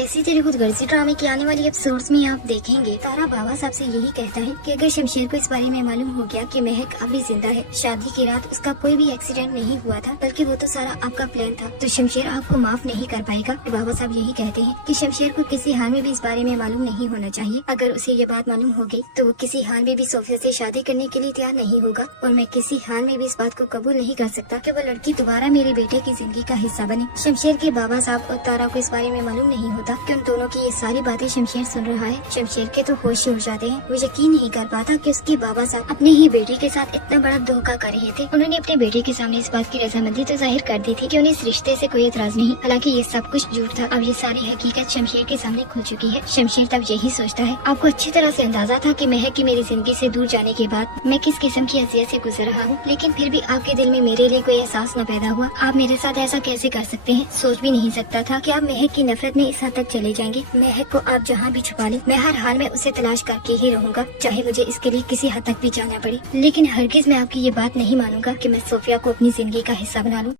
ऐसी तरह खुद गर्जी ड्रामे की आने वाली एपिसोड्स में आप देखेंगे तारा बाबा साहब से यही कहता है कि अगर शमशेर को इस बारे में मालूम हो गया कि महक अभी जिंदा है, शादी की रात उसका कोई भी एक्सीडेंट नहीं हुआ था, बल्कि वो तो सारा आपका प्लान था, तो शमशेर आपको माफ नहीं कर पाएगा। बाबा साहब यही कहते हैं कि शमशेर को किसी हाल में भी इस बारे में मालूम नहीं होना चाहिए। अगर उसे ये बात मालूम हो गई तो वो किसी हाल में भी सोफिया से शादी करने के लिए तैयार नहीं होगा, और मैं किसी हाल में भी इस बात को कबूल नहीं कर सकता कि वो लड़की दोबारा मेरे बेटे की जिंदगी का हिस्सा बने। शमशेर के बाबा साहब और तारा को इस बारे में मालूम नहीं होता कि उन दोनों की ये सारी बातें शमशेर सुन रहा है। शमशेर के तो होश ही उड़ जाते हैं। वो यकीन नहीं कर पाता कि उसके बाबा साहब अपने ही बेटे के साथ इतना बड़ा धोखा कर रहे थे। उन्होंने अपने बेटे के सामने इस बात की रजामंदी तो जाहिर कर दी थी कि उन्हें इस रिश्ते से कोई एतराज नहीं, हालांकि ये सब कुछ झूठ था। अब ये सारी हकीकत शमशेर के सामने खुल चुकी है। शमशेर तब यही सोचता है, आपको अच्छी तरह से अंदाजा था कि महक की मेरी जिंदगी से दूर जाने के बाद मैं किस किस्म की अजियत से गुजर रहा हूँ, लेकिन फिर भी आपके दिल में मेरे लिए कोई एहसास न पैदा हुआ। आप मेरे साथ ऐसा कैसे कर सकते हैं? सोच भी नहीं सकता था कि आप महक की नफरत में इस हद तक चले जाएंगे। महक को आप जहाँ भी छुपा लें, मैं हर हाल में उसे तलाश करके ही रहूंगा, चाहे मुझे इसके लिए किसी हद तक भी जाना पड़े। लेकिन हरगिज मैं आपकी ये बात नहीं मानूंगा कि मैं सोफिया को अपनी जिंदगी का हिस्सा बना लूं।